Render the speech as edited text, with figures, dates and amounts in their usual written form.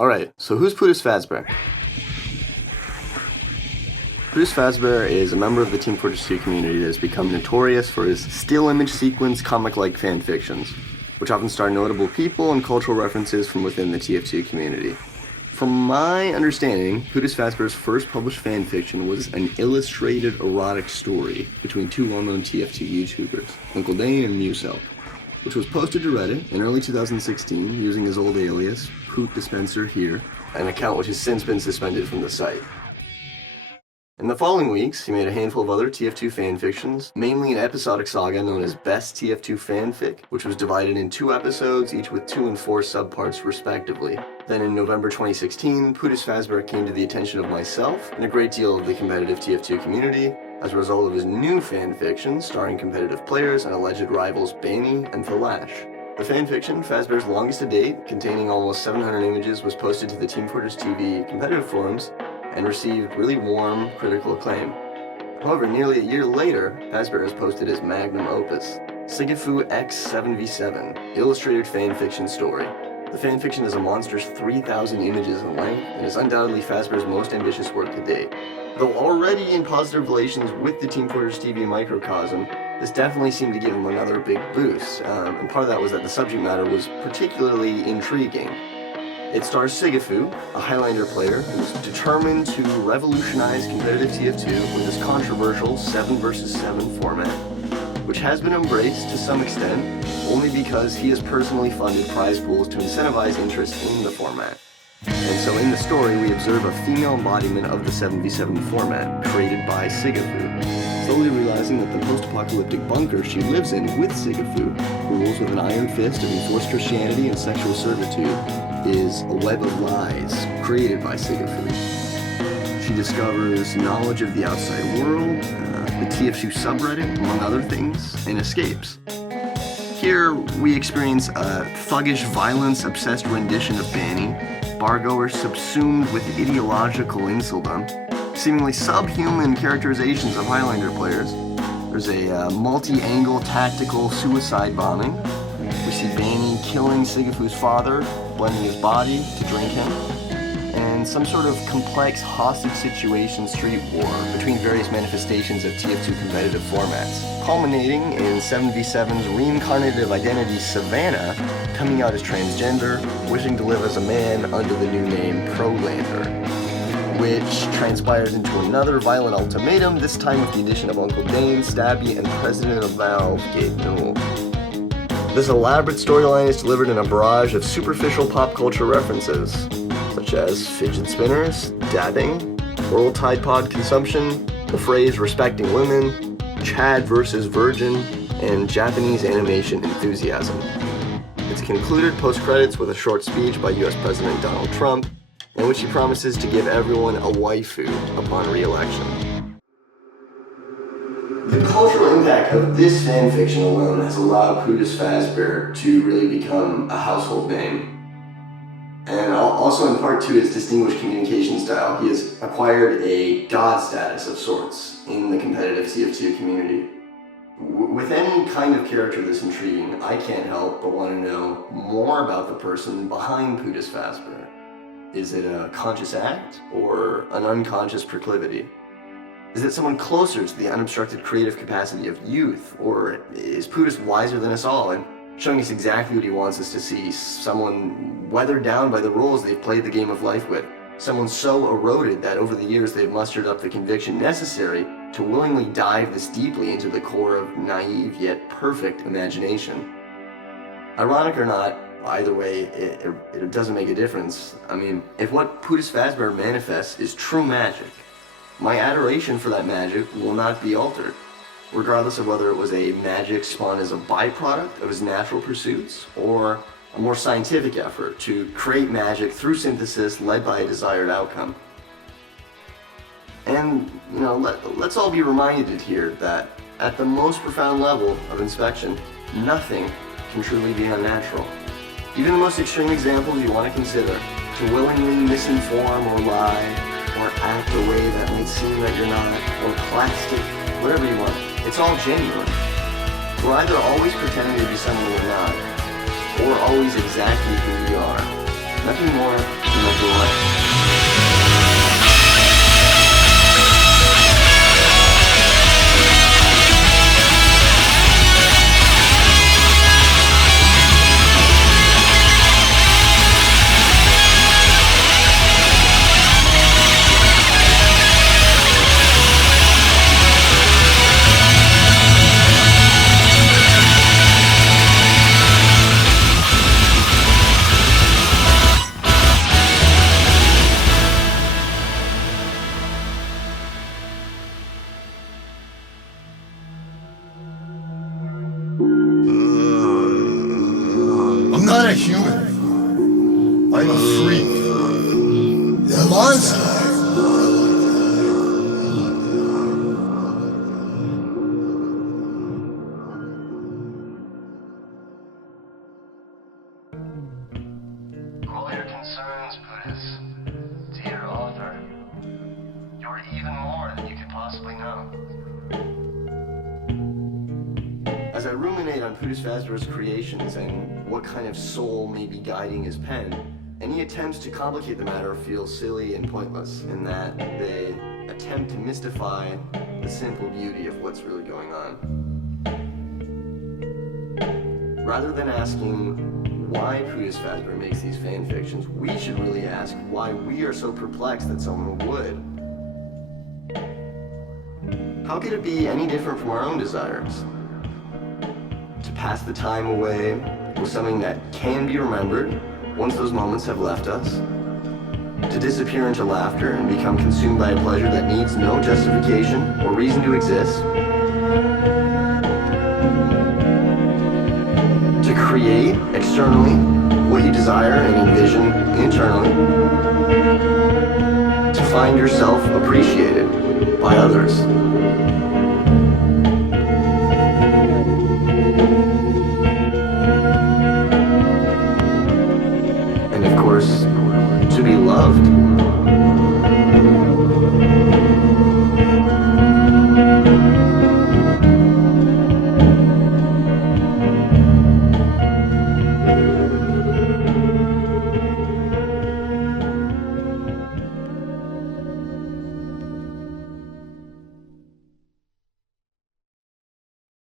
Alright, so who's Pootis Fazbear? Pootis Fazbear is a member of the Team Fortress 2 community that has become notorious for his still image sequence comic-like fanfictions, which often star notable people and cultural references from within the TF2 community. From my understanding, Pootis Fazbear's first published fanfiction was an illustrated erotic story between two well-known TF2 YouTubers, Uncle Dane and Muselk, which was posted to Reddit in early 2016 using his old alias, Poot Dispenser Here, an account which has since been suspended from the site. In the following weeks, he made a handful of other TF2 fanfictions, mainly an episodic saga known as Best TF2 Fanfic, which was divided in 2 episodes, each with 2 and 4 subparts respectively. Then in November 2016, Pootis Fazbear came to the attention of myself and a great deal of the competitive TF2 community as a result of his new fanfiction starring competitive players and alleged rivals Banny and Flash. The fanfiction, Fazbear's longest to date, containing almost 700 images, was posted to the Team Fortress TV competitive forums and received really warm critical acclaim. However, nearly a year later, Fazbear has posted his magnum opus, Sigafu X 7v7, illustrated fanfiction story. The fanfiction is a monstrous 3,000 images in length and is undoubtedly Fazbear's most ambitious work to date. Though already in positive relations with the Team Fortress TV microcosm, this definitely seemed to give him another big boost, and part of that was that the subject matter was particularly intriguing. It stars Sigafu, a Highlander player who's determined to revolutionize competitive TF2 with this controversial 7 vs 7 format, which has been embraced to some extent only because he has personally funded prize pools to incentivize interest in the format. And so in the story, we observe a female embodiment of the 7v7 format, created by Sigafu, slowly realizing that the post-apocalyptic bunker she lives in with Sigafu, who rules with an iron fist of enforced Christianity and sexual servitude, is a web of lies created by Sigafu. She discovers knowledge of the outside world, the TF2 subreddit, among other things, and escapes. Here, we experience a thuggish, violence-obsessed rendition of Banny, bargoers subsumed with ideological insuldom, seemingly subhuman characterizations of Highlander players. There's a multi-angle tactical suicide bombing. We see Banny killing Sigafu's father, blending his body to drink him, and some sort of complex hostage situation street war between various manifestations of TF2 competitive formats, culminating in 7v7's reincarnative identity Savannah coming out as transgender, wishing to live as a man under the new name Prolander, which transpires into another violent ultimatum, this time with the addition of Uncle Dane, Stabby, and President of Valve, Gabe Newell. This elaborate storyline is delivered in a barrage of superficial pop culture references, such as fidget spinners, dabbing, oral Tide Pod consumption, the phrase respecting women, Chad versus Virgin, and Japanese animation enthusiasm. It's concluded post-credits with a short speech by US President Donald Trump, in which he promises to give everyone a waifu upon re-election. The cultural impact of this fanfiction alone has allowed Pootis Fazbear to really become a household name. And also in part to his distinguished communication style, he has acquired a god status of sorts in the competitive TF2 community. With any kind of character this intriguing, I can't help but want to know more about the person behind Pootis Fazbear. Is it a conscious act or an unconscious proclivity? Is it someone closer to the unobstructed creative capacity of youth, or is Pootis wiser than us all and showing us exactly what he wants us to see? Someone weathered down by the rules they've played the game of life with. Someone so eroded that over the years they've mustered up the conviction necessary to willingly dive this deeply into the core of naive yet perfect imagination. Ironic or not, either way, it doesn't make a difference. I mean, if what Pootis Fazbear manifests is true magic, my adoration for that magic will not be altered, regardless of whether it was a magic spawned as a byproduct of his natural pursuits, or a more scientific effort to create magic through synthesis led by a desired outcome. And, let's all be reminded here that at the most profound level of inspection, nothing can truly be unnatural. Even the most extreme examples you want to consider, to willingly misinform or lie, or act a way that might seem that you're not, or plastic, whatever you want, it's all genuine. We're either always pretending to be someone we're not, or always exactly who we are. Nothing more, nothing Enjoy. I'm not a human. I'm a freak. A monster. All your concerns, Pootis. Dear author, you're even more than you could possibly know. As I ruminate on Pootis Fazbear's creations and what kind of soul may be guiding his pen, any attempts to complicate the matter feel silly and pointless, in that they attempt to mystify the simple beauty of what's really going on. Rather than asking why Pootis Fazbear makes these fanfictions, we should really ask why we are so perplexed that someone would. How could it be any different from our own desires? To pass the time away with something that can be remembered once those moments have left us. To disappear into laughter and become consumed by a pleasure that needs no justification or reason to exist. To create externally what you desire and envision internally. To find yourself appreciated by others.